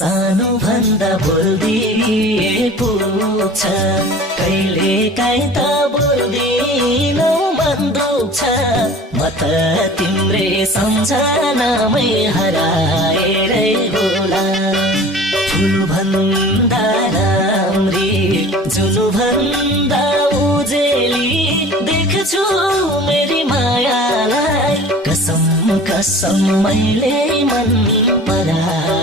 सानो भन्दा बोल्दिए पुग्छ कहिले काहीँ त बोल्दिनौ मन दुख्छ म त तिम्रै सम्झनामै हराएरै होला फुल भन्दा राम्री जुन भन्दा उजेली देख्छु मेरी मायालाई कसम कसम मैले मन पराए